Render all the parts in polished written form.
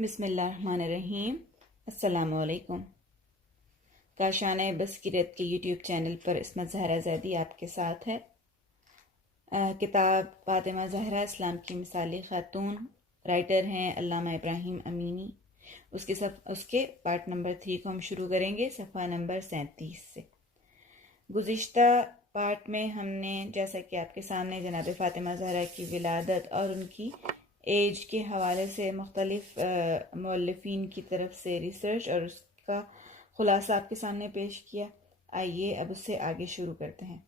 بسم اللہ الرحمن الرحیم۔ السلام علیکم۔ کاشانہ بصیرت کے یوٹیوب چینل پر عصمت زہرا زیدی آپ کے ساتھ ہے۔ کتاب فاطمہ زہرا اسلام کی مثالی خاتون، رائٹر ہیں علامہ ابراہیم امینی۔ اس کے پارٹ نمبر 3 کو ہم شروع کریں گے صفحہ نمبر 37 سے۔ گزشتہ پارٹ میں ہم نے جیسا کہ آپ کے سامنے جناب فاطمہ زہرا کی ولادت اور ان کی ایج کے حوالے سے مختلف مؤلفین کی طرف سے ریسرچ اور اس کا خلاصہ آپ کے سامنے پیش کیا۔ آئیے اب اس سے آگے شروع کرتے ہیں۔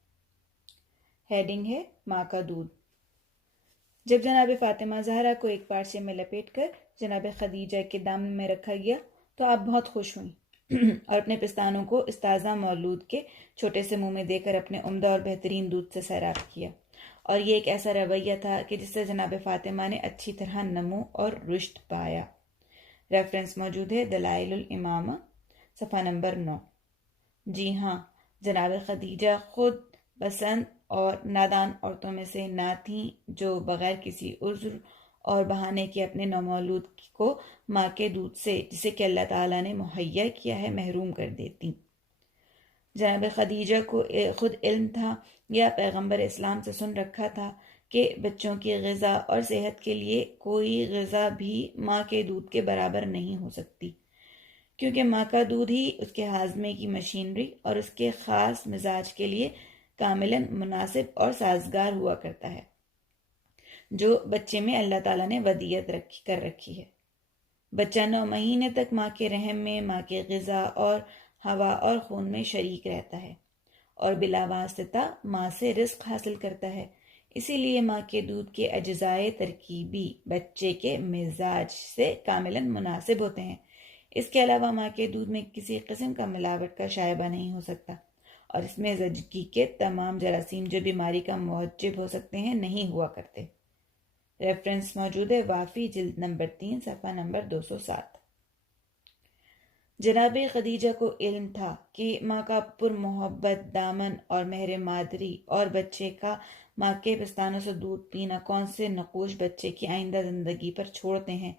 ہیڈنگ ہے ماں کا دودھ۔ جب جناب فاطمہ زہرا کو ایک پارچے میں لپیٹ کر جناب خدیجہ کے دامن میں رکھا گیا تو آپ بہت خوش ہوئیں اور اپنے پستانوں کو اس تازہ مولود کے چھوٹے سے منہ میں دے کر اپنے عمدہ اور بہترین دودھ سے سیراب کیا۔ اور یہ ایک ایسا رویہ تھا کہ جس سے جناب فاطمہ نے اچھی طرح نمو اور رشد پایا۔ ریفرنس موجود ہے دلائل الامامہ صفحہ نمبر 9۔ جی ہاں، جناب خدیجہ خود پسند اور نادان عورتوں میں سے نہ تھیں جو بغیر کسی عذر اور بہانے کے اپنے نومولود کو ماں کے دودھ سے، جسے کہ اللہ تعالیٰ نے مہیا کیا ہے، محروم کر دیتی۔ جناب خدیجہ کو خود علم تھا یا پیغمبر اسلام سے سن رکھا تھا کہ بچوں کی غذا اور صحت کے لیے کوئی غذا بھی ماں کے دودھ کے برابر نہیں ہو سکتی، کیونکہ ماں کا دودھ ہی اس کے ہاضمے کی مشینری اور اس کے خاص مزاج کے لیے کاملاً مناسب اور سازگار ہوا کرتا ہے، جو بچے میں اللہ تعالیٰ نے ودیت کر رکھی ہے۔ بچہ 9 مہینے تک ماں کے رحم میں ماں کے غذا اور ہوا اور خون میں شریک رہتا ہے اور بلا واسطہ ماں سے رزق حاصل کرتا ہے۔ اسی لیے ماں کے دودھ کے اجزائے ترکیبی بچے کے مزاج سے کاملاً مناسب ہوتے ہیں۔ اس کے علاوہ ماں کے دودھ میں کسی قسم کا ملاوٹ کا شائبہ نہیں ہو سکتا، اور اس میں زچگی کے تمام جراثیم جو بیماری کا موجب ہو سکتے ہیں نہیں ہوا کرتے۔ ریفرنس موجود ہے وافی جلد نمبر 3 صفحہ نمبر 207۔ جناب خدیجہ کو علم تھا کہ ماں کا پر محبت دامن اور مہر مادری اور بچے کا ماں کے پستانوں سے دودھ پینا کون سے نقوش بچے کی آئندہ زندگی پر چھوڑتے ہیں،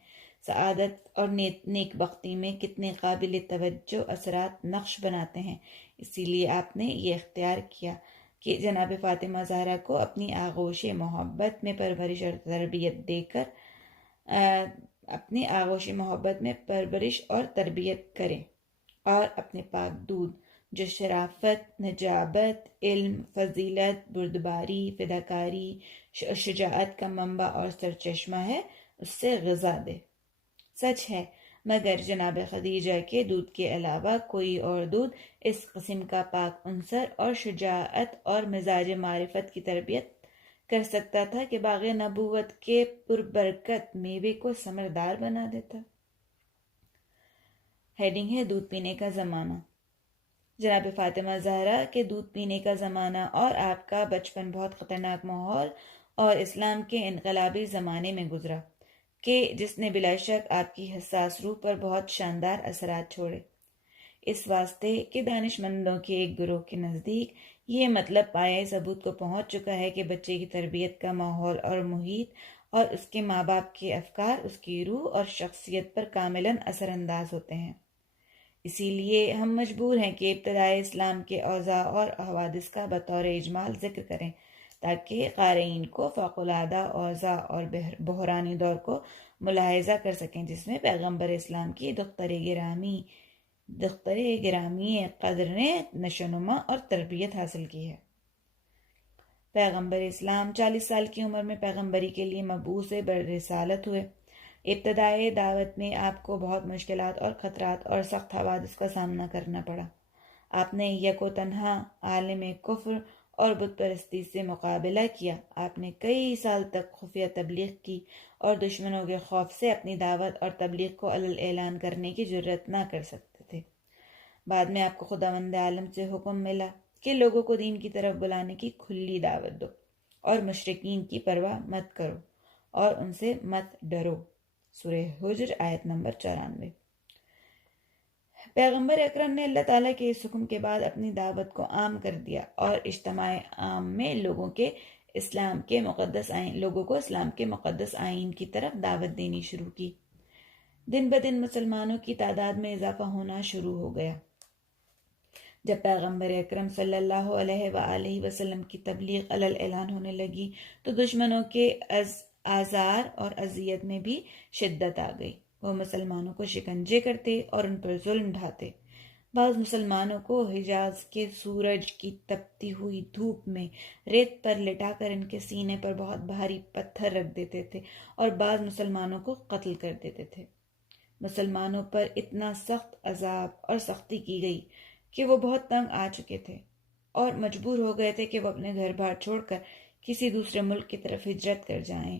سعادت اور نیک بختی میں کتنے قابل توجہ اثرات نقش بناتے ہیں۔ اسی لیے آپ نے یہ اختیار کیا کہ جناب فاطمہ زہرا کو اپنی آغوش محبت میں پرورش اور تربیت دے کر کریں، اور اپنے پاک دودھ جو شرافت، نجابت، علم، فضیلت، بردباری، فداکاری، شجاعت کا منبع اور سرچشمہ ہے، اس سے غذا دے۔ سچ ہے، مگر جناب خدیجہ کے دودھ کے علاوہ کوئی اور دودھ اس قسم کا پاک عنصر اور شجاعت اور مزاج معرفت کی تربیت کر سکتا تھا کہ باغ نبوت کے پربرکت میوے کو ثمردار بنا دیتا۔ ہیڈنگ ہے دودھ پینے کا زمانہ۔ جناب فاطمہ زہرا کے دودھ پینے کا زمانہ اور آپ کا بچپن بہت خطرناک ماحول اور اسلام کے انقلابی زمانے میں گزرا، کہ جس نے بلا شک آپ کی حساس روح پر بہت شاندار اثرات چھوڑے، اس واسطے کہ دانش مندوں کے ایک گروہ کے نزدیک یہ مطلب پایہ ثبوت کو پہنچ چکا ہے کہ بچے کی تربیت کا ماحول اور محیط اور اس کے ماں باپ کے افکار اس کی روح اور شخصیت پر کاملاً اثر انداز ہوتے ہیں۔ اسی لیے ہم مجبور ہیں کہ ابتدائے اسلام کے اوضاع اور حوادث کا بطور اجمال ذکر کریں، تاکہ قارئین کو فوق العادہ اوضاع اور بحرانی دور کو ملاحظہ کر سکیں، جس میں پیغمبر اسلام کی دختر گرامی قدر نے نشوونما اور تربیت حاصل کی ہے۔ پیغمبر اسلام 40 سال کی عمر میں پیغمبری کے لیے مبعوث برسالت ہوئے۔ ابتدائی دعوت میں آپ کو بہت مشکلات اور خطرات اور سخت حوادث کا سامنا کرنا پڑا۔ آپ نے یک و تنہا عالم کفر اور بت پرستی سے مقابلہ کیا۔ آپ نے کئی سال تک خفیہ تبلیغ کی اور دشمنوں کے خوف سے اپنی دعوت اور تبلیغ کو علل اعلان کرنے کی جرأت نہ کر سکتے تھے۔ بعد میں آپ کو خداوند عالم سے حکم ملا کہ لوگوں کو دین کی طرف بلانے کی کھلی دعوت دو اور مشرکین کی پرواہ مت کرو اور ان سے مت ڈرو۔ سورہ حجر آیت نمبر 94۔ پیغمبر اکرم نے اللہ تعالیٰ کے اس حکم کے بعد اپنی دعوت کو عام کر دیا اور اجتماع عام میں لوگوں کو اسلام کے مقدس آئین کی طرف دعوت دینی شروع کی۔ دن بدن مسلمانوں کی تعداد میں اضافہ ہونا شروع ہو گیا۔ جب پیغمبر اکرم صلی اللہ علیہ وآلہ وسلم کی تبلیغ علی الاعلان ہونے لگی تو دشمنوں کے آزار اور اذیت میں بھی شدت آ گئی۔ وہ مسلمانوں کو شکنجے کرتے اور ان پر ظلم ڈھاتے۔ بعض مسلمانوں کو حجاز کے سورج کی تپتی ہوئی دھوپ میں ریت پر لٹا کر ان کے سینے پر بہت بھاری پتھر رکھ دیتے تھے اور بعض مسلمانوں کو قتل کر دیتے تھے۔ مسلمانوں پر اتنا سخت عذاب اور سختی کی گئی کہ وہ بہت تنگ آ چکے تھے اور مجبور ہو گئے تھے کہ وہ اپنے گھر بار چھوڑ کر کسی دوسرے ملک کی طرف ہجرت کر جائیں۔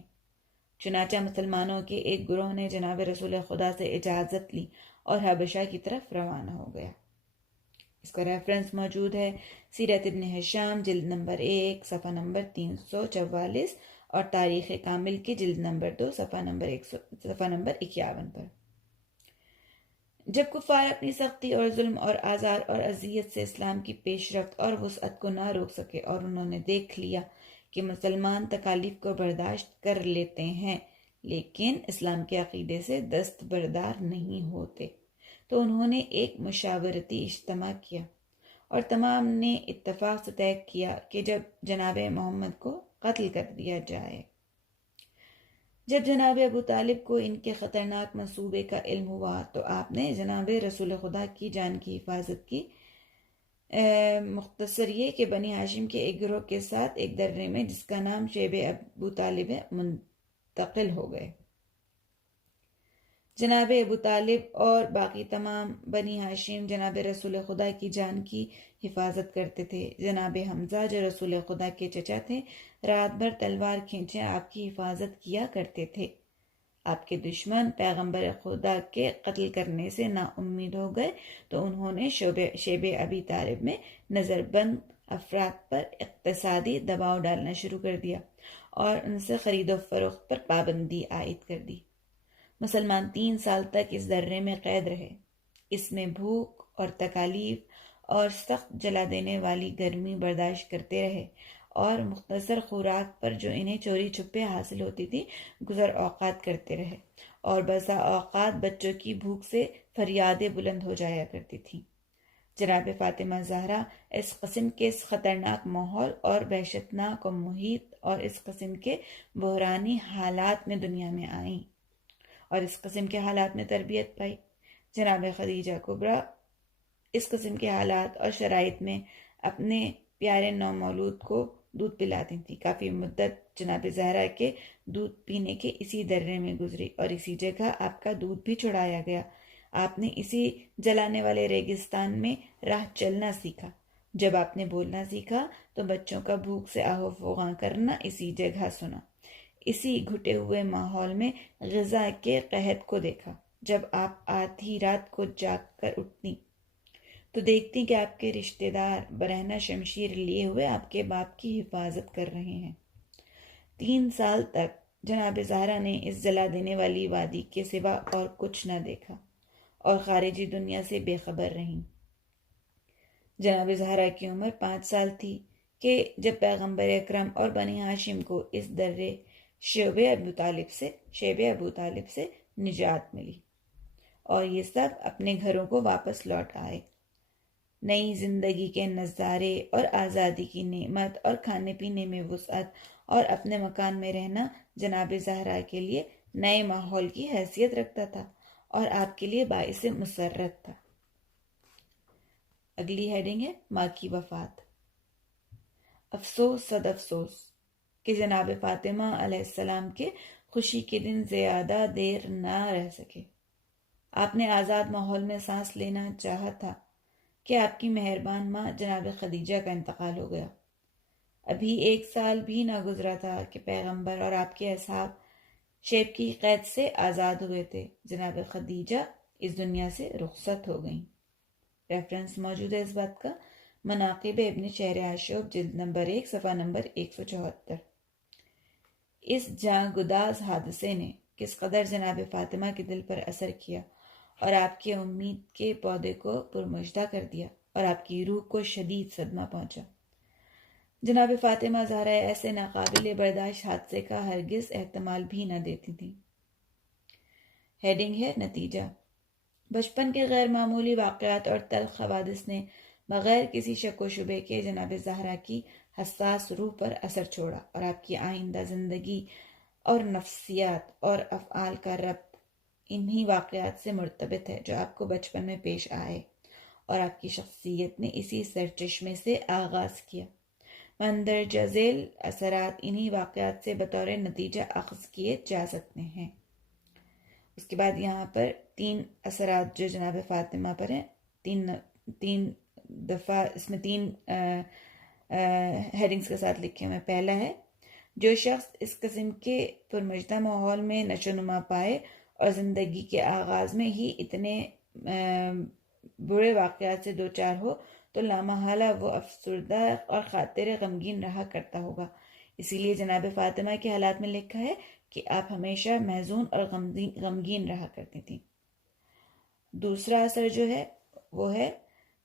چنانچہ مسلمانوں کے ایک گروہ نے جناب رسول خدا سے اجازت لی اور حبشہ کی طرف روانہ ہو گیا۔ اس کا ریفرنس موجود ہے سیرت ابن ہشام جلد نمبر 1 صفحہ نمبر 344 اور تاریخ کامل کی جلد نمبر 2 صفحہ نمبر 51 پر۔ جب کفار اپنی سختی اور ظلم اور آزار اور اذیت سے اسلام کی پیش رفت اور وسعت کو نہ روک سکے اور انہوں نے دیکھ لیا کہ مسلمان تکالیف کو برداشت کر لیتے ہیں لیکن اسلام کے عقیدے سے دستبردار نہیں ہوتے، تو انہوں نے ایک مشاورتی اجتماع کیا اور تمام نے اتفاق سے طے کیا کہ جب جناب محمد کو قتل کر دیا جائے۔ جب جناب ابو طالب کو ان کے خطرناک منصوبے کا علم ہوا تو آپ نے جناب رسول خدا کی جان کی حفاظت کی، مختصر یہ کہ بنی ہاشم کے ایک گروہ کے ساتھ ایک درے میں جس کا نام شیب ابو طالب ہے منتقل ہو گئے۔ جناب ابو طالب اور باقی تمام بنی ہاشم جناب رسول خدا کی جان کی حفاظت کرتے تھے۔ جناب حمزہ جو رسول خدا کے چچا تھے رات بھر تلوار کھینچے آپ کی حفاظت کیا کرتے تھے۔ آپ کے دشمن پیغمبر خدا کے قتل کرنے سے نا امید ہو گئے تو انہوں نے شیب ابی طالب میں نظر بند افراد پر اقتصادی دباؤ ڈالنا شروع کر دیا اور ان سے خرید و فروخت پر پابندی عائد کر دی۔ مسلمان 3 سال تک اس درے میں قید رہے۔ اس میں بھوک اور تکالیف اور سخت جلا دینے والی گرمی برداشت کرتے رہے اور مختصر خوراک پر جو انہیں چوری چھپے حاصل ہوتی تھی گزر اوقات کرتے رہے، اور بسا اوقات بچوں کی بھوک سے فریادیں بلند ہو جایا کرتی تھیں۔ جناب فاطمہ زہرا اس قسم کے خطرناک ماحول اور وحشتناک محیط اور اس قسم کے بحرانی حالات میں دنیا میں آئیں اور اس قسم کے حالات میں تربیت پائی۔ جناب خدیجہ کبریٰ اس قسم کے حالات اور شرائط میں اپنے پیارے نومولود کو دودھ پلاتی تھی۔ کافی مدت جناب زہرا کے دودھ پینے کے اسی درے میں گزری اور اسی جگہ آپ کا دودھ بھی چھڑایا گیا۔ آپ نے اسی جلانے والے ریگستان میں راہ چلنا سیکھا۔ جب آپ نے بولنا سیکھا تو بچوں کا بھوک سے آہو فغاں کرنا اسی جگہ سنا۔ اسی گھٹے ہوئے ماحول میں غذا کے قحط کو دیکھا۔ جب آپ آدھی رات کو جاگ کر اٹھتی تو دیکھتی کہ آپ کے رشتہ دار برہنہ شمشیر لیے ہوئے آپ کے باپ کی حفاظت کر رہے ہیں۔ 3 سال تک جناب زہرا نے اس جلا دینے والی وادی کے سوا اور کچھ نہ دیکھا اور خارجی دنیا سے بے خبر رہیں۔ جناب زہرا کی عمر 5 سال تھی کہ جب پیغمبر اکرم اور بنی ہاشم کو اس درے شیب ابو طالب سے نجات ملی اور یہ سب اپنے گھروں کو واپس لوٹ آئے۔ نئی زندگی کے نظارے اور آزادی کی نعمت اور کھانے پینے میں وسعت اور اپنے مکان میں رہنا جناب زہرا کے لیے نئے ماحول کی حیثیت رکھتا تھا اور آپ کے لیے باعث مسرت تھا۔ اگلی ہیڈنگ ہے ماں کی وفات۔ افسوس صد افسوس کہ جناب فاطمہ علیہ السلام کے خوشی کے دن زیادہ دیر نہ رہ سکے۔ آپ نے آزاد ماحول میں سانس لینا چاہا تھا کہ آپ کی مہربان ماں جناب خدیجہ کا انتقال ہو گیا۔ ابھی 1 سال بھی نہ گزرا تھا کہ پیغمبر اور آپ کے اصحاب شیب کی قید سے آزاد ہوئے تھے۔ جناب خدیجہ اس دنیا سے رخصت ہو گئیں۔ ریفرنس موجود ہے اس بات کا مناقب ابن شہر عاشوب جلد نمبر 1 صفحہ نمبر 174۔ اس جاں گداز حادثے نے کس قدر جناب فاطمہ کے دل پر اثر کیا اور آپ کے امید کے پودے کو پرمجدہ کر دیا اور آپ کی روح کو شدید صدمہ پہنچا۔ جناب فاطمہ زہرا ایسے ناقابل برداشت حادثے کا ہرگز احتمال بھی نہ دیتی تھی۔ ہیڈنگ ہے نتیجہ۔ بچپن کے غیر معمولی واقعات اور تلخ حوادث نے بغیر کسی شک و شبے کے جناب زہرا کی حساس روح پر اثر چھوڑا، اور آپ کی آئندہ زندگی اور نفسیات اور افعال کا ربط انہی واقعات سے مرتبط ہے جو آپ کو بچپن میں پیش آئے، اور آپ کی شخصیت نے اسی سرچشمے سے آغاز کیا۔ مندرجہ ذیل اثرات انہی واقعات سے بطور نتیجہ اخذ کیے جا سکتے ہیں۔ اس کے بعد یہاں پر 3 اثرات جو جناب فاطمہ پر ہیں، تین دفعہ اس میں 3 ہیڈنگز کے ساتھ لکھے ہوئے۔ پہلا ہے، جو شخص اس قسم کے پرمجدہ ماحول میں نشو و نما پائے اور زندگی کے آغاز میں ہی اتنے برے واقعات سے دوچار ہو تو لامحالہ وہ افسردہ اور خاطر غمگین رہا کرتا ہوگا۔ اسی لیے جناب فاطمہ کے حالات میں لکھا ہے کہ آپ ہمیشہ محزون اور غمگین رہا کرتی تھیں۔ دوسرا اثر جو ہے وہ ہے،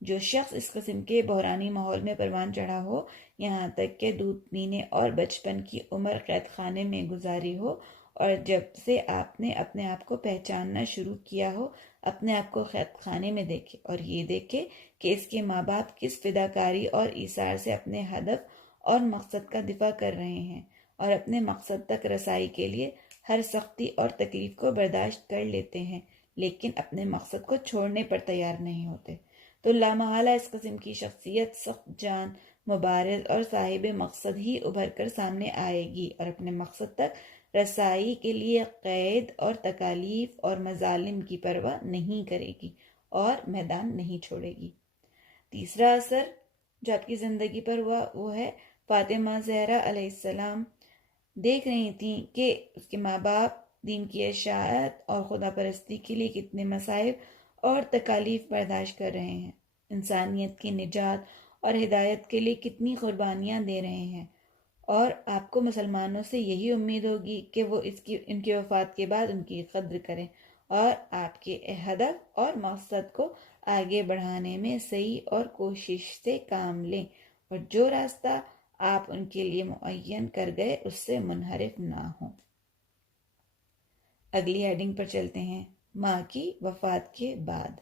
جو شخص اس قسم کے بحرانی ماحول میں پروان چڑھا ہو، یہاں تک کہ دودھ پینے اور بچپن کی عمر قید خانے میں گزاری ہو، اور جب سے آپ نے اپنے آپ کو پہچاننا شروع کیا ہو، اپنے آپ کو قید خانے میں دیکھے اور یہ دیکھے کہ اس کے ماں باپ کس فداکاری اور ایثار سے اپنے ہدف اور مقصد کا دفاع کر رہے ہیں، اور اپنے مقصد تک رسائی کے لیے ہر سختی اور تکلیف کو برداشت کر لیتے ہیں، لیکن اپنے مقصد کو چھوڑنے پر تیار نہیں ہوتے، تو لامحالہ اس قسم کی شخصیت سخت جان، مبارز اور صاحب مقصد ہی ابھر کر سامنے آئے گی، اور اپنے مقصد تک رسائی کے لیے قید اور تکالیف اور مظالم کی پرواہ نہیں کرے گی اور میدان نہیں چھوڑے گی۔ تیسرا اثر جو آپ کی زندگی پر ہوا وہ ہے، فاطمہ زہرا علیہ السلام دیکھ رہی تھیں کہ اس کے ماں باپ دین کی اشاعت اور خدا پرستی کے لیے کتنے مصائب اور تکالیف برداشت کر رہے ہیں، انسانیت کی نجات اور ہدایت کے لیے کتنی قربانیاں دے رہے ہیں، اور آپ کو مسلمانوں سے یہی امید ہوگی کہ وہ ان کی وفات کے بعد ان کی قدر کریں اور آپ کے ہدف اور مقصد کو آگے بڑھانے میں صحیح اور کوشش سے کام لیں، اور جو راستہ آپ ان کے لیے معین کر گئے اس سے منحرف نہ ہوں۔ اگلی ہیڈنگ پر چلتے ہیں، ماں کی وفات کے بعد۔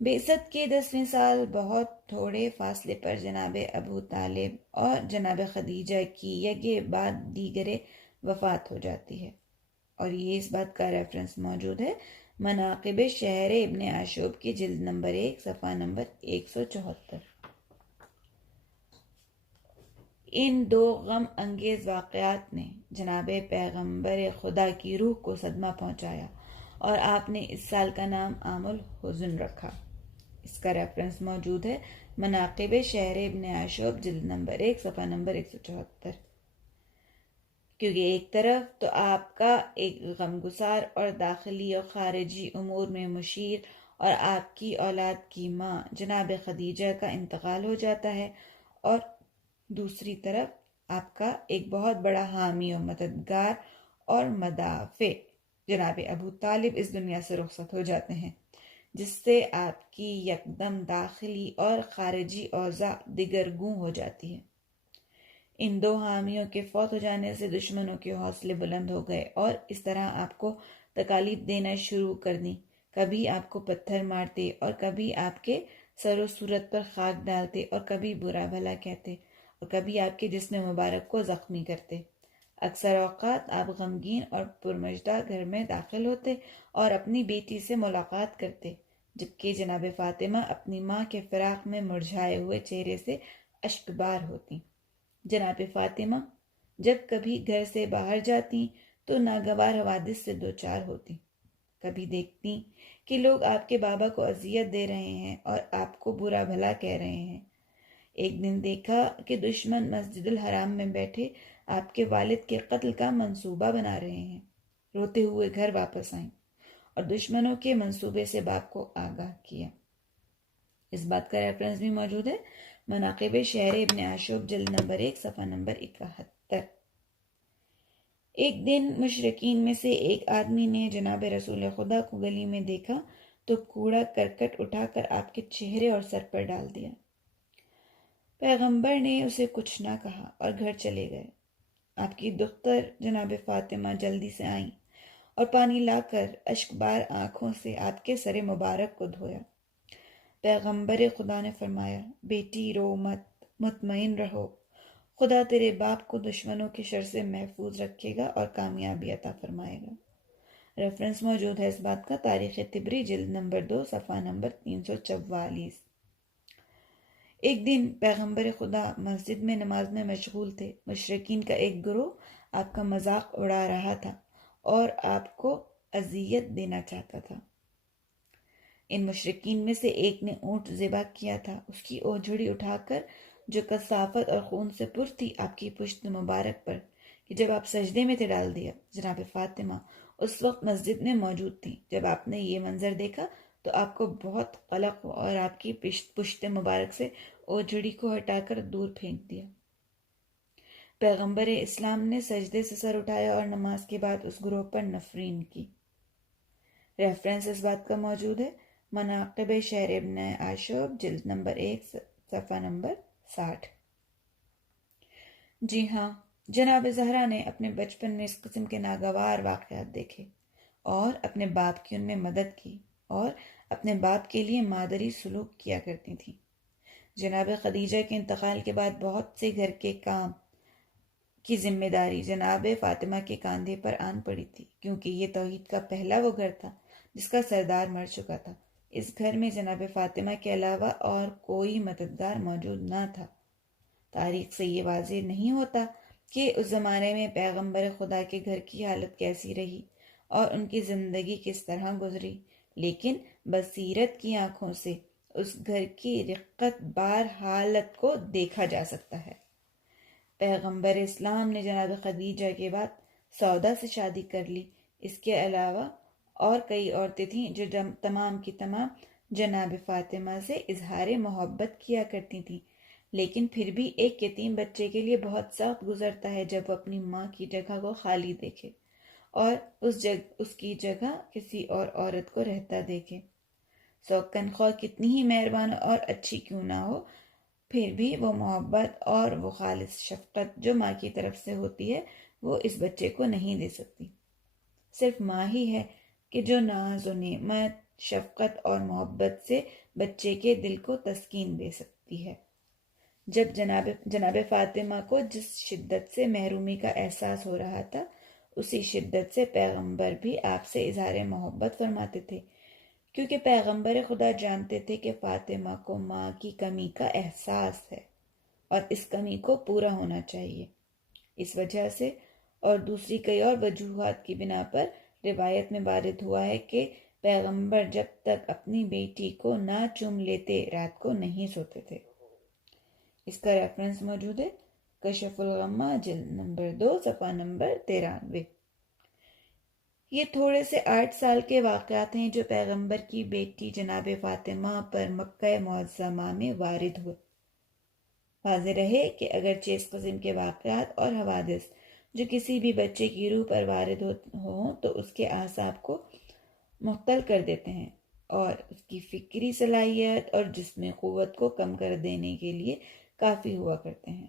بعثت کے 10ویں سال بہت تھوڑے فاصلے پر جناب ابو طالب اور جناب خدیجہ کی یکے بعد دیگرے وفات ہو جاتی ہے، اور یہ اس بات کا ریفرنس موجود ہے مناقب شہر ابن عاشوب کی جلد نمبر 1 صفحہ نمبر 174۔ ان 2 غم انگیز واقعات نے جناب پیغمبر خدا کی روح کو صدمہ پہنچایا، اور آپ نے اس سال کا نام عام الحزن رکھا۔ اس کا ریفرنس موجود ہے مناقب شہر ابن عاشوب جلد نمبر 1 صفحہ نمبر 174۔ کیونکہ ایک طرف تو آپ کا ایک غمگسار اور داخلی اور خارجی امور میں مشیر اور آپ کی اولاد کی ماں جناب خدیجہ کا انتقال ہو جاتا ہے، اور دوسری طرف آپ کا ایک بہت بڑا حامی و مددگار اور مدافع جناب ابو طالب اس دنیا سے رخصت ہو جاتے ہیں، جس سے آپ کی یکدم داخلی اور خارجی اوضاع دگرگوں ہو جاتی ہے۔ ان 2 حامیوں کے فوت ہو جانے سے دشمنوں کے حوصلے بلند ہو گئے، اور اس طرح آپ کو تکالیف دینا شروع کر دیں، کبھی آپ کو پتھر مارتے اور کبھی آپ کے سر و صورت پر خاک ڈالتے اور کبھی برا بھلا کہتے اور کبھی آپ کے جسم مبارک کو زخمی کرتے۔ اکثر اوقات آپ غمگین اور پرمجدہ گھر میں داخل ہوتے اور اپنی بیٹی سے ملاقات کرتے، جبکہ جناب فاطمہ اپنی ماں کے فراق میں مرجھائے ہوئے چہرے سے اشکبار ہوتی۔ جناب فاطمہ جب کبھی گھر سے باہر جاتی تو ناگوار حوادث سے دوچار ہوتی، کبھی دیکھتی کہ لوگ آپ کے بابا کو اذیت دے رہے ہیں اور آپ کو برا بھلا کہہ رہے ہیں۔ ایک دن دیکھا کہ دشمن مسجد الحرام میں بیٹھے آپ کے والد کے قتل کا منصوبہ بنا رہے ہیں۔ روتے ہوئے گھر واپس آئیں اور دشمنوں کے منصوبے سے باپ کو آگاہ کیا۔ اس بات کا ریفرنس بھی موجود ہے مناقب شہر ابن عاشوب جلد نمبر 1 صفحہ نمبر 71۔ ایک دن مشرکین میں سے ایک آدمی نے جناب رسول خدا کو گلی میں دیکھا تو کوڑا کرکٹ اٹھا کر آپ کے چہرے اور سر پر ڈال دیا۔ پیغمبر نے اسے کچھ نہ کہا اور گھر چلے گئے۔ آپ کی دختر جناب فاطمہ جلدی سے آئیں اور پانی لا کر اشک بار آنکھوں سے آپ کے سر مبارک کو دھویا۔ پیغمبر خدا نے فرمایا، بیٹی رو مت، مطمئن رہو، خدا تیرے باپ کو دشمنوں کے شر سے محفوظ رکھے گا اور کامیابی عطا فرمائے گا۔ ریفرنس موجود ہے اس بات کا تاریخ طبری جلد نمبر 2 صفحہ نمبر 344۔ ایک دن پیغمبر خدا مسجد میں نماز میں مشغول تھے۔ مشرکین کا ایک گروہ آپ کا مذاق اڑا رہا تھا اور آپ کو اذیت دینا چاہتا تھا۔ ان مشرکین میں سے ایک نے اونٹ ذبح کیا تھا۔ اس کی اوجھڑی اٹھا کر جو کثافت اور خون سے پر تھی آپ کی پشت مبارک پر کہ جب آپ سجدے میں تھے ڈال دیا۔ جناب فاطمہ اس وقت مسجد میں موجود تھیں۔ جب آپ نے یہ منظر دیکھا تو آپ کو بہت قلق ہوا اور آپ کی پشت مبارک سے اوجھڑی کو ہٹا کر دور پھینک دیا۔ پیغمبر اسلام نے سجدے سے سر اٹھایا اور نماز کے بعد اس گروہ پر نفرین کی۔ ریفرنس اس بات کا موجود ہے مناقب شہر ابن عاشوب جلد نمبر 1 صفحہ نمبر 60۔ جی ہاں، جناب زہرا نے اپنے بچپن میں اس قسم کے ناگوار واقعات دیکھے اور اپنے باپ کی ان میں مدد کی اور اپنے باپ کے لیے مادری سلوک کیا کرتی تھیں۔ جناب خدیجہ کے انتقال کے بعد بہت سے گھر کے کام کی ذمہ داری جناب فاطمہ کے کاندھے پر آن پڑی تھی، کیونکہ یہ توحید کا پہلا وہ گھر تھا جس کا سردار مر چکا تھا۔ اس گھر میں جناب فاطمہ کے علاوہ اور کوئی مددگار موجود نہ تھا۔ تاریخ سے یہ واضح نہیں ہوتا کہ اس زمانے میں پیغمبر خدا کے گھر کی حالت کیسی رہی اور ان کی زندگی کس طرح گزری، لیکن بصیرت کی آنکھوں سے اس گھر کی رقت بار حالت کو دیکھا جا سکتا ہے۔ پیغمبر اسلام نے جناب خدیجہ کے بعد سودا سے شادی کر لی۔ اس کے علاوہ اور کئی عورتیں تھیں جو تمام کی تمام جناب فاطمہ سے اظہار محبت کیا کرتی تھیں، لیکن پھر بھی ایک یتیم بچے کے لیے بہت سخت گزرتا ہے جب وہ اپنی ماں کی جگہ کو خالی دیکھے اور اس کی جگہ کسی اور عورت کو رہتا دیکھے۔ سوکن خواہ کتنی ہی مہربان اور اچھی کیوں نہ ہو، پھر بھی وہ محبت اور وہ خالص شفقت جو ماں کی طرف سے ہوتی ہے وہ اس بچے کو نہیں دے سکتی۔ صرف ماں ہی ہے کہ جو ناز و نعمت، شفقت اور محبت سے بچے کے دل کو تسکین دے سکتی ہے۔ جب جناب فاطمہ کو جس شدت سے محرومی کا احساس ہو رہا تھا، اسی شدت سے پیغمبر بھی آپ سے اظہار محبت فرماتے تھے، کیونکہ پیغمبر خدا جانتے تھے کہ فاطمہ کو ماں کی کمی کا احساس ہے اور اس کمی کو پورا ہونا چاہیے۔ اس وجہ سے اور دوسری کئی اور وجوہات کی بنا پر روایت میں وارد ہوا ہے کہ پیغمبر جب تک اپنی بیٹی کو نہ چوم لیتے رات کو نہیں سوتے تھے۔ اس کا ریفرنس موجود ہے کشف الغمہ جلد نمبر 2 صفحہ نمبر 93۔ یہ تھوڑے سے 8 سال کے واقعات ہیں جو پیغمبر کی بیٹی جناب فاطمہ پر مکہ معظمہ میں وارد ہوئے۔ واضح رہے کہ اگرچہ اس قسم کے واقعات اور حوادث جو کسی بھی بچے کی روح پر وارد ہوں تو اس کے اعصاب کو مختل کر دیتے ہیں اور اس کی فکری صلاحیت اور جسمی قوت کو کم کر دینے کے لیے کافی ہوا کرتے ہیں،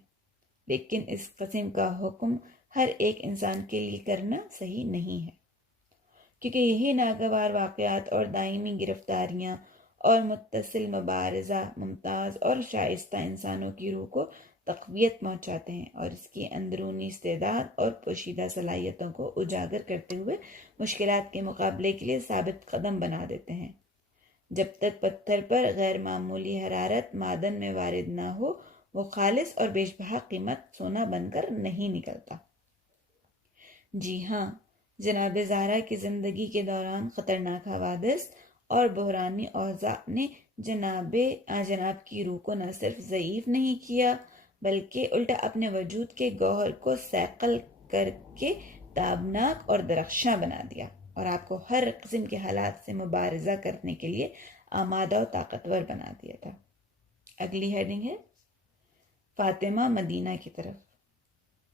لیکن اس قسم کا حکم ہر ایک انسان کے لیے کرنا صحیح نہیں ہے، کیونکہ یہی ناگوار واقعات اور دائمی گرفتاریاں اور متصل مبارزہ ممتاز اور شائستہ انسانوں کی روح کو تقویت پہنچاتے ہیں اور اس کی اندرونی استعداد اور پوشیدہ صلاحیتوں کو اجاگر کرتے ہوئے مشکلات کے مقابلے کے لیے ثابت قدم بنا دیتے ہیں۔ جب تک پتھر پر غیر معمولی حرارت معدن میں وارد نہ ہو، وہ خالص اور بیش بہا قیمت سونا بن کر نہیں نکلتا۔ جی ہاں، جناب زہرا کی زندگی کے دوران خطرناک حوادث اور بحرانی اوضاع نے جناب کی روح کو نہ صرف ضعیف نہیں کیا بلکہ الٹا اپنے وجود کے گوہر کو صیقل کر کے تابناک اور درخشاں بنا دیا اور آپ کو ہر قسم کے حالات سے مبارزہ کرنے کے لیے آمادہ و طاقتور بنا دیا تھا۔ اگلی ہیڈنگ ہے فاطمہ مدینہ کی طرف۔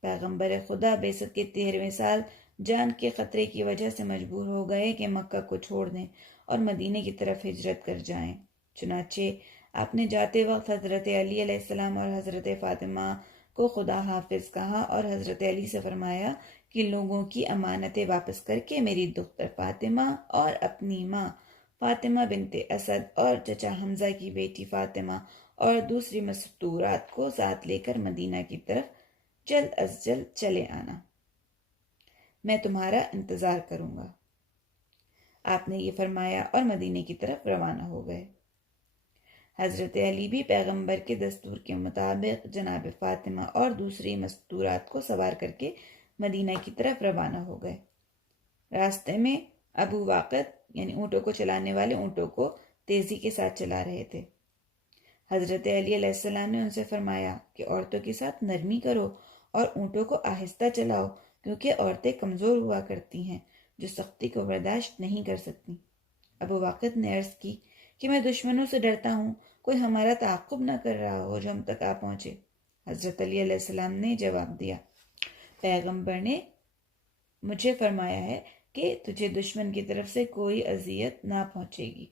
پیغمبر خدا بعثت کے 13ویں سال جان کے خطرے کی وجہ سے مجبور ہو گئے کہ مکہ کو چھوڑ دیں اور مدینہ کی طرف ہجرت کر جائیں۔ چنانچہ آپ نے جاتے وقت حضرت علی علیہ السلام اور حضرت فاطمہ کو خدا حافظ کہا اور حضرت علی سے فرمایا کہ لوگوں کی امانتیں واپس کر کے میری دختر فاطمہ اور اپنی ماں فاطمہ بنت اسد اور چچا حمزہ کی بیٹی فاطمہ اور دوسری مستورات کو ساتھ لے کر مدینہ کی طرف جلد از جلد چلے آنا، میں تمہارا انتظار کروں گا۔ آپ نے یہ فرمایا اور مدینے کی طرف روانہ ہو گئے۔ حضرت علی بھی پیغمبر کے دستور کے مطابق جناب فاطمہ اور دوسری مستورات کو سوار کر کے مدینہ کی طرف روانہ ہو گئے۔ راستے میں ابو واقد یعنی اونٹوں کو چلانے والے اونٹوں کو تیزی کے ساتھ چلا رہے تھے۔ حضرت علی علیہ السلام نے ان سے فرمایا کہ عورتوں کے ساتھ نرمی کرو اور اونٹوں کو آہستہ چلاؤ، کیونکہ عورتیں کمزور ہوا کرتی ہیں جو سختی کو برداشت نہیں کر سکتی۔ ابو واقد نے عرض کی کہ میں دشمنوں سے ڈرتا ہوں، کوئی ہمارا تعاقب نہ کر رہا ہو جو ہم تک آ پہنچے۔ حضرت علی علیہ السلام نے جواب دیا، پیغمبر نے مجھے فرمایا ہے کہ تجھے دشمن کی طرف سے کوئی اذیت نہ پہنچے گی۔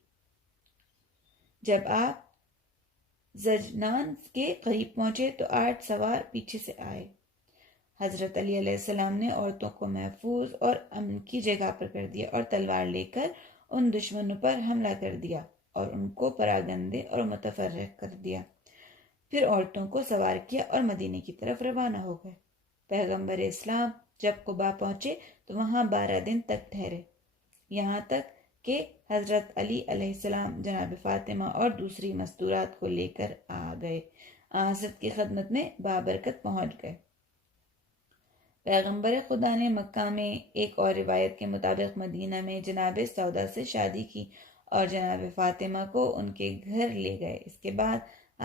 جب آپ زجنان کے قریب پہنچے تو 8 سوار پیچھے سے آئے۔ حضرت علی علیہ السلام نے عورتوں کو محفوظ اور امن کی جگہ پر کر دیا اور تلوار لے کر ان دشمنوں پر حملہ کر دیا اور ان کو پراگندے اور متفرق کر دیا۔ پھر عورتوں کو سوار کیا اور مدینے کی طرف روانہ ہو گئے۔ پیغمبر اسلام جب قبا پہنچے تو وہاں 12 دن تک ٹھہرے، یہاں تک کہ حضرت علی علیہ السلام جناب فاطمہ اور دوسری مستورات کو لے کر آ گئے، حضرت کی خدمت میں بابرکت پہنچ گئے۔ پیغمبر خدا نے مکہ میں ایک اور روایت کے مطابق مدینہ میں جناب سودا سے شادی کی اور جناب فاطمہ کو ان کے گھر لے گئے۔ اس کے بعد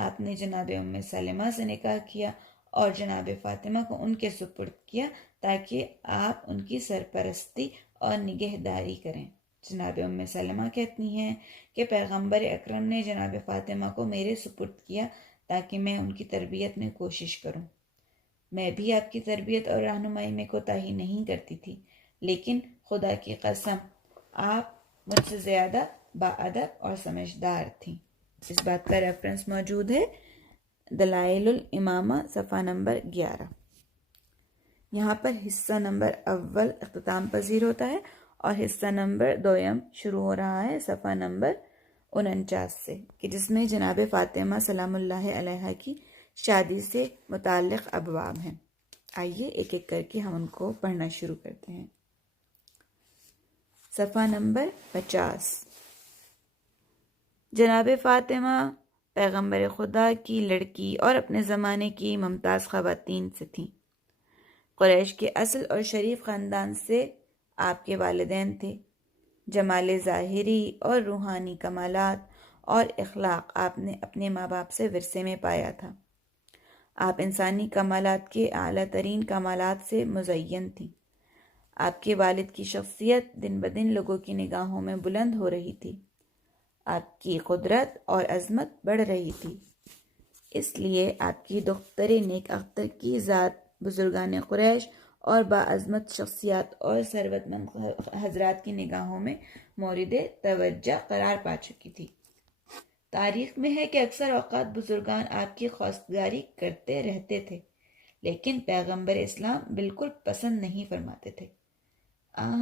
آپ نے جناب ام سلمہ سے نکاح کیا اور جناب فاطمہ کو ان کے سپرد کیا تاکہ آپ ان کی سرپرستی اور نگہداری کریں۔ جناب ام سلمہ کہتی ہیں کہ پیغمبر اکرم نے جناب فاطمہ کو میرے سپرد کیا تاکہ میں ان کی تربیت میں کوشش کروں۔ میں بھی آپ کی تربیت اور رہنمائی میں کوتاہی نہیں کرتی تھی، لیکن خدا کی قسم آپ مجھ سے زیادہ باادب اور سمجھدار تھیں۔ اس بات کا ریفرنس موجود ہے دلائل الامامہ صفحہ نمبر 11۔ یہاں پر حصہ نمبر اول اختتام پذیر ہوتا ہے اور حصہ نمبر دوم شروع ہو رہا ہے صفحہ نمبر 49 سے، کہ جس میں جناب فاطمہ سلام اللہ علیہا کی شادی سے متعلق ابواب ہیں۔ آئیے ایک ایک کر کے ہم ان کو پڑھنا شروع کرتے ہیں۔ صفحہ نمبر 50۔ جناب فاطمہ پیغمبر خدا کی لڑکی اور اپنے زمانے کی ممتاز خواتین سے تھیں۔ قریش کے اصل اور شریف خاندان سے آپ کے والدین تھے۔ جمال ظاہری اور روحانی کمالات اور اخلاق آپ نے اپنے ماں باپ سے ورثے میں پایا تھا۔ آپ انسانی کمالات کے اعلیٰ ترین کمالات سے مزین تھیں۔ آپ کے والد کی شخصیت دن بدن لوگوں کی نگاہوں میں بلند ہو رہی تھی۔ آپ کی قدرت اور عظمت بڑھ رہی تھی، اس لیے آپ کی دختر نیک اختر کی ذات بزرگان قریش اور باعظمت شخصیات اور ثروت مند حضرات کی نگاہوں میں مورد توجہ قرار پا چکی تھی۔ تاریخ میں ہے کہ اکثر اوقات بزرگان آپ کی خواستگاری کرتے رہتے تھے، لیکن پیغمبر اسلام بالکل پسند نہیں فرماتے تھے۔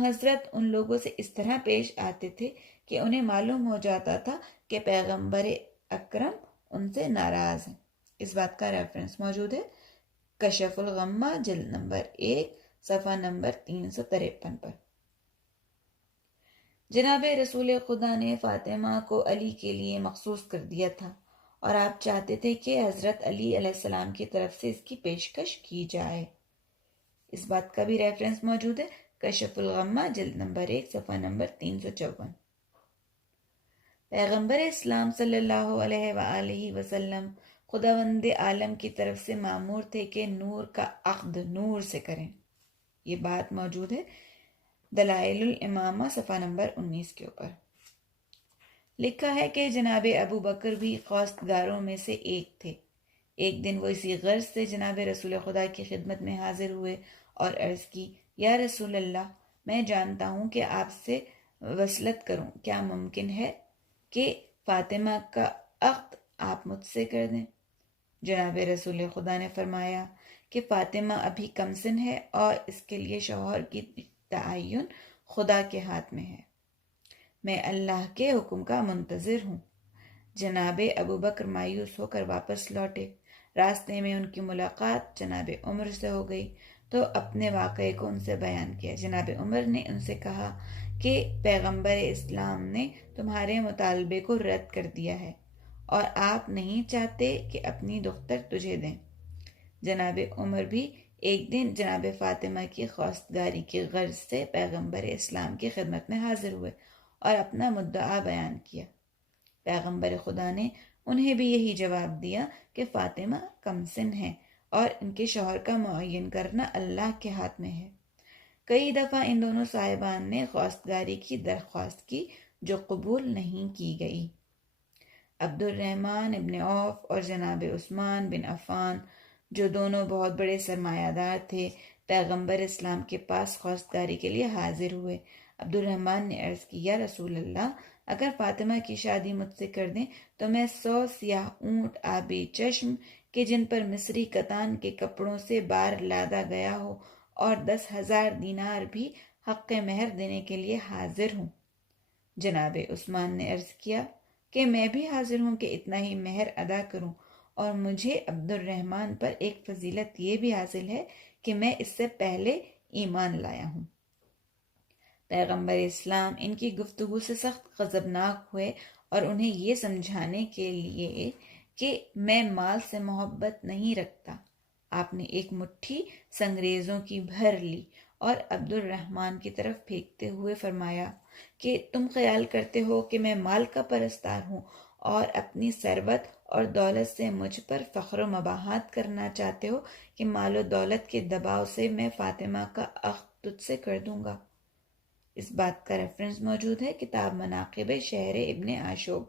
حضرت ان لوگوں سے اس طرح پیش آتے تھے کہ انہیں معلوم ہو جاتا تھا کہ پیغمبر اکرم ان سے ناراض ہیں۔ اس بات کا ریفرنس موجود ہے کشف الغمہ جلد نمبر 1 صفحہ نمبر 353 پر۔ جناب رسول خدا نے فاطمہ کو علی کے لیے مخصوص کر دیا تھا اور آپ چاہتے تھے کہ حضرت علی علیہ السلام کی طرف سے اس کی پیشکش کی جائے۔ اس بات کا بھی ریفرنس موجود ہے کشف الغمہ جلد نمبر 1 صفحہ نمبر 354۔ پیغمبر اسلام صلی اللہ علیہ وآلہ وسلم خداوند عالم کی طرف سے مامور تھے کہ نور کا عقد نور سے کریں۔ یہ بات موجود ہے دلائل الامامہ صفحہ نمبر 19 کے اوپر۔ لکھا ہے کہ جناب ابو بکر بھی خواستگاروں میں سے ایک تھے۔ ایک دن وہ اسی غرض سے جناب رسول خدا کی خدمت میں حاضر ہوئے اور عرض کی، یا رسول اللہ، میں جانتا ہوں کہ آپ سے وصلت کروں، کیا ممکن ہے کہ فاطمہ کا عقد آپ مجھ سے کر دیں؟ جناب رسول خدا نے فرمایا کہ فاطمہ ابھی کم سن ہے اور اس کے لیے شوہر کی تعین خدا کے ہاتھ میں ہے۔ میں اللہ کے حکم کا منتظر ہوں۔ جناب ابو بکر مایوس ہو کر واپس لوٹے۔ راستے میں ان کی ملاقات جناب عمر سے ہو گئی تو اپنے واقعے کو ان سے بیان کیا۔ جناب عمر نے ان سے کہا کہ پیغمبر اسلام نے تمہارے مطالبے کو رد کر دیا ہے اور آپ نہیں چاہتے کہ اپنی دختر تجھے دیں۔ جناب عمر بھی ایک دن جناب فاطمہ کی خواستگاری کی غرض سے پیغمبر اسلام کی خدمت میں حاضر ہوئے اور اپنا مدعا بیان کیا۔ پیغمبر خدا نے انہیں بھی یہی جواب دیا کہ فاطمہ کم سن ہیں اور ان کے شوہر کا معین کرنا اللہ کے ہاتھ میں ہے۔ کئی دفعہ ان دونوں صاحبان نے خواستگاری کی درخواست کی جو قبول نہیں کی گئی۔ عبد الرحمن ابن عوف اور جناب عثمان بن عفان جو دونوں بہت بڑے سرمایہ دار تھے، پیغمبر اسلام کے پاس خواستگاری کے لیے حاضر ہوئے۔ عبد الرحمن نے عرض کی، یا رسول اللہ، اگر فاطمہ کی شادی مجھ سے کر دیں تو میں 100 سیاہ اونٹ آبی چشم کہ جن پر مصری کتان کے کپڑوں سے بار لادا گیا ہو اور 10,000 دینار بھی حق مہر دینے کے لیے حاضر ہوں۔ جناب عثمان نے عرض کیا کہ میں بھی حاضر ہوں کہ اتنا ہی مہر ادا کروں، اور مجھے عبد الرحمن پر ایک فضیلت یہ بھی حاصل ہے کہ میں اس سے پہلے ایمان لایا ہوں۔ پیغمبر اسلام ان کی گفتگو سے سخت غضبناک ہوئے اور انہیں یہ سمجھانے کے لیے کہ میں مال سے محبت نہیں رکھتا، آپ نے ایک مٹھی سنگریزوں کی بھر لی اور عبد الرحمن کی طرف پھینکتے ہوئے فرمایا کہ تم خیال کرتے ہو کہ میں مال کا پرستار ہوں اور اپنی ثروت اور دولت سے مجھ پر فخر و مباحات کرنا چاہتے ہو کہ مال و دولت کے دباؤ سے میں فاطمہ کا عقد تجھ سے کر دوں گا۔ اس بات کا ریفرنس موجود ہے کتاب مناقب شہر ابن عاشوب،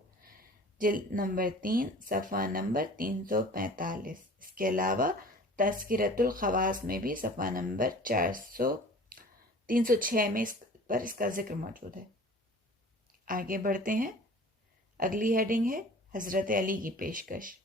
جلد نمبر 3 صفحہ نمبر 345۔ اس کے علاوہ تذکرۃ الخواص میں بھی صفحہ نمبر 306 میں اس کا ذکر موجود ہے۔ آگے بڑھتے ہیں۔ اگلی ہیڈنگ ہے حضرت علی کی پیشکش۔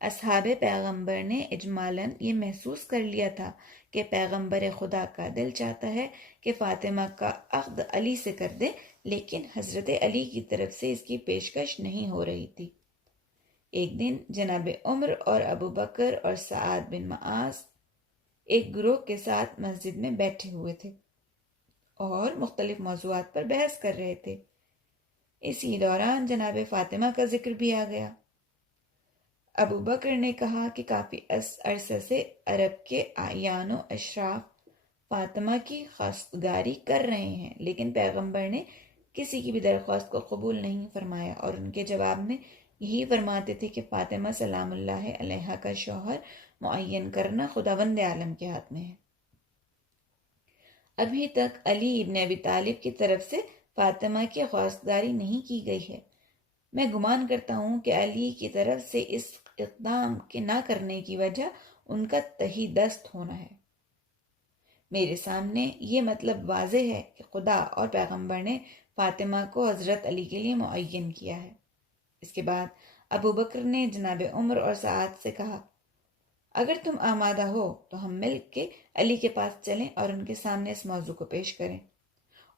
اصحاب پیغمبر نے اجمالاً یہ محسوس کر لیا تھا کہ پیغمبر خدا کا دل چاہتا ہے کہ فاطمہ کا عقد علی سے کر دے، لیکن حضرت علی کی طرف سے اس کی پیشکش نہیں ہو رہی تھی۔ ایک دن جناب عمر اور ابو بکر اور سعد بن معاذ ایک گروہ کے ساتھ مسجد میں بیٹھے ہوئے تھے اور مختلف موضوعات پر بحث کر رہے تھے۔ اسی دوران جناب فاطمہ کا ذکر بھی آ گیا۔ ابو بکر نے کہا کہ کافی عرصے سے عرب کے اعیان و اشراف فاطمہ کی خواستگاری کر رہے ہیں، لیکن پیغمبر نے کسی کی بھی درخواست کو قبول نہیں فرمایا اور ان کے جواب میں یہی فرماتے تھے کہ فاطمہ سلام اللہ علیہا کا شوہر معین کرنا خداوند عالم کے ہاتھ میں ہے۔ ابھی تک علی ابن ابی طالب کی طرف سے فاطمہ کی خواستگاری نہیں کی گئی ہے۔ میں گمان کرتا ہوں کہ علی کی طرف سے اس اقدام کے نہ کرنے کی وجہ ان کا تہی دست ہونا ہے۔ میرے سامنے یہ مطلب واضح ہے کہ خدا اور پیغمبر نے فاطمہ کو حضرت علی کے لیے معین کیا ہے۔ اس کے بعد ابو بکر نے جناب عمر اور سعد سے کہا، اگر تم آمادہ ہو تو ہم مل کے علی کے پاس چلیں اور ان کے سامنے اس موضوع کو پیش کریں،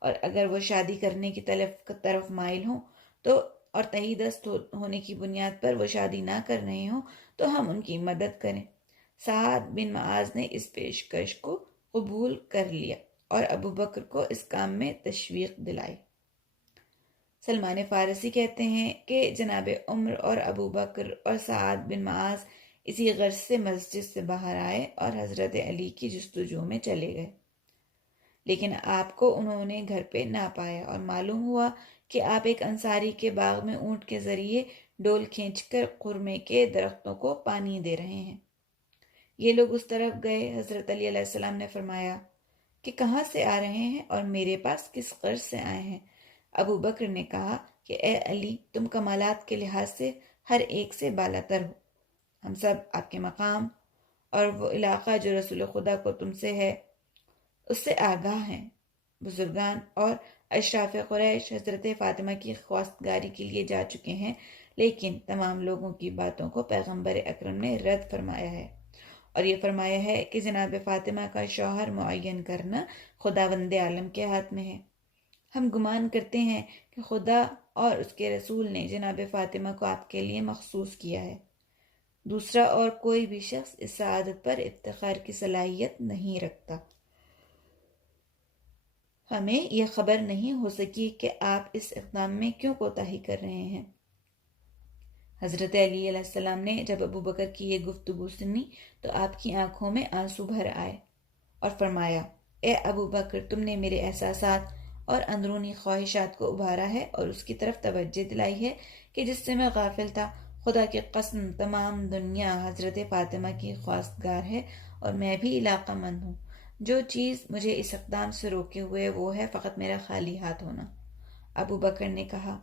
اور اگر وہ شادی کرنے کی طرف مائل ہوں تو اور تہی دست ہونے کی بنیاد پر وہ شادی نہ کر رہے ہوں تو ہم ان کی مدد کریں۔ سعد بن معاذ نے اس پیشکش کو قبول کر لیا اور ابو بکر کو اس کام میں تشویق دلائی۔ سلمان فارسی کہتے ہیں کہ جناب عمر اور ابو بکر اور سعد بن معاذ اسی غرض سے مسجد سے باہر آئے اور حضرت علی کی جستجو میں چلے گئے، لیکن آپ کو انہوں نے گھر پہ نہ پایا اور معلوم ہوا کہ آپ ایک انصاری کے باغ میں اونٹ کے ذریعے ڈول کھینچ کر خرمے کے درختوں کو پانی دے رہے ہیں۔ یہ لوگ اس طرف گئے۔ حضرت علی علیہ السلام نے فرمایا کہ کہاں سے آ رہے ہیں اور میرے پاس کس غرض سے آئے ہیں؟ ابو بکر نے کہا کہ اے علی، تم کمالات کے لحاظ سے ہر ایک سے بالاتر ہو، ہم سب آپ کے مقام اور وہ علاقہ جو رسول خدا کو تم سے ہے اس سے آگاہ ہیں۔ بزرگان اور اشراف قریش حضرت فاطمہ کی خواستگاری کے لیے جا چکے ہیں، لیکن تمام لوگوں کی باتوں کو پیغمبر اکرم نے رد فرمایا ہے اور یہ فرمایا ہے کہ جناب فاطمہ کا شوہر معین کرنا خداوند عالم کے ہاتھ میں ہے۔ ہم گمان کرتے ہیں کہ خدا اور اس کے رسول نے جناب فاطمہ کو آپ کے لیے مخصوص کیا ہے۔ دوسرا اور کوئی بھی شخص اس سعادت پر افتخار کی صلاحیت نہیں رکھتا۔ ہمیں یہ خبر نہیں ہو سکی کہ آپ اس اقدام میں کیوں کوتاہی کر رہے ہیں۔ حضرت علی علیہ السلام نے جب ابو بکر کی یہ گفتگو سنی تو آپ کی آنکھوں میں آنسو بھر آئے اور فرمایا، اے ابو بکر، تم نے میرے احساسات اور اندرونی خواہشات کو ابھارا ہے اور اس کی طرف توجہ دلائی ہے کہ جس سے میں غافل تھا۔ خدا کی قسم، تمام دنیا حضرت فاطمہ کی خواستگار ہے اور میں بھی علاقہ مند ہوں۔ جو چیز مجھے اس اقدام سے روکے ہوئے وہ ہے فقط میرا خالی ہاتھ ہونا۔ ابو بکر نے کہا،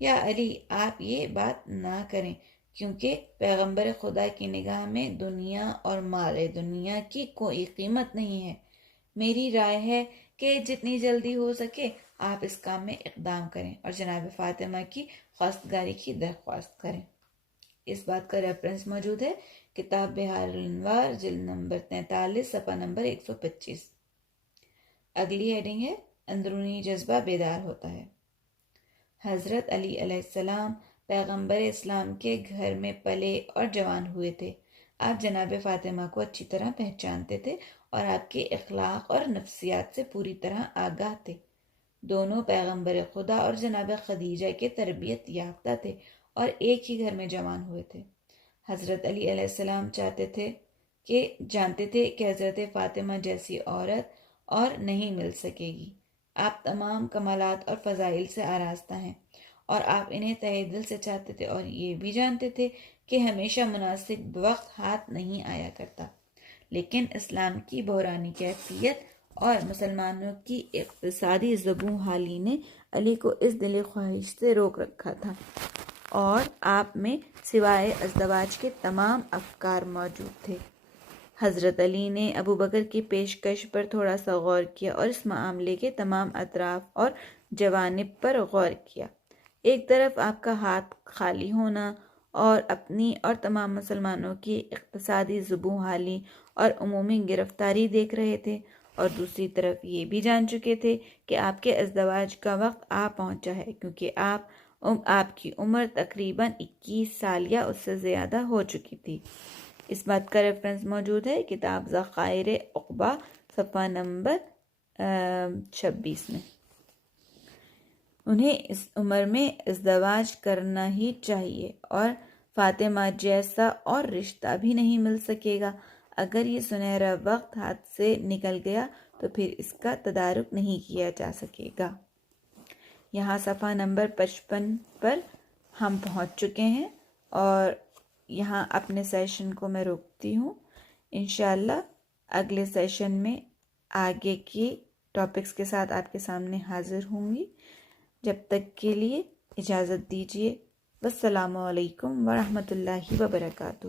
یا علی، آپ یہ بات نہ کریں، کیونکہ پیغمبر خدا کی نگاہ میں دنیا اور مال دنیا کی کوئی قیمت نہیں ہے۔ میری رائے ہے کہ جتنی جلدی ہو سکے آپ اس کام میں اقدام کریں اور جناب فاطمہ کی خواستگاری کی درخواست کریں۔ اس بات کا ریفرنس موجود ہے کتاب بہار الانوار، جلد نمبر 43، صفحہ نمبر 125۔ اگلی ہیڈنگ ہے اندرونی جذبہ بیدار ہوتا ہے۔ حضرت علی علیہ السلام پیغمبر اسلام کے گھر میں پلے اور جوان ہوئے تھے۔ آپ جناب فاطمہ کو اچھی طرح پہچانتے تھے اور آپ کے اخلاق اور نفسیات سے پوری طرح آگاہ تھے۔ دونوں پیغمبر خدا اور جناب خدیجہ کے تربیت یافتہ تھے اور ایک ہی گھر میں جوان ہوئے تھے۔ حضرت علی علیہ السلام جانتے تھے کہ حضرت فاطمہ جیسی عورت اور نہیں مل سکے گی۔ آپ تمام کمالات اور فضائل سے آراستہ ہیں اور آپ انہیں تہہ دل سے چاہتے تھے، اور یہ بھی جانتے تھے کہ ہمیشہ مناسب وقت ہاتھ نہیں آیا کرتا۔ لیکن اسلام کی بحرانی کیفیت اور مسلمانوں کی اقتصادی زبوں حالی نے علی کو اس دلی خواہش سے روک رکھا تھا، اور آپ میں سوائے ازدواج کے تمام افکار موجود تھے۔ حضرت علی نے ابو بکر کی پیشکش پر تھوڑا سا غور کیا اور اس معاملے کے تمام اطراف اور جوانب پر غور کیا۔ ایک طرف آپ کا ہاتھ خالی ہونا اور اپنی اور تمام مسلمانوں کی اقتصادی زبوں حالی اور عمومی گرفتاری دیکھ رہے تھے، اور دوسری طرف یہ بھی جان چکے تھے کہ آپ کے ازدواج کا وقت آ پہنچا ہے، کیونکہ آپ کی عمر تقریباً 21 سال یا اس سے زیادہ ہو چکی تھی۔ اس بات کا ریفرنس موجود ہے کتاب ذخائر عقبہ، صفحہ نمبر 26 میں۔ انہیں اس عمر میں ازدواج کرنا ہی چاہیے، اور فاطمہ جیسا اور رشتہ بھی نہیں مل سکے گا۔ اگر یہ سنہرا وقت ہاتھ سے نکل گیا تو پھر اس کا تدارک نہیں کیا جا سکے گا۔ یہاں صفحہ نمبر 55 پر ہم پہنچ چکے ہیں، اور یہاں اپنے سیشن کو میں روکتی ہوں۔ انشاءاللہ اگلے سیشن میں آگے کی ٹاپکس کے ساتھ آپ کے سامنے حاضر ہوں گی۔ جب تک کے لیے اجازت دیجیے۔ والسلام علیکم ورحمۃ اللہ وبرکاتہ۔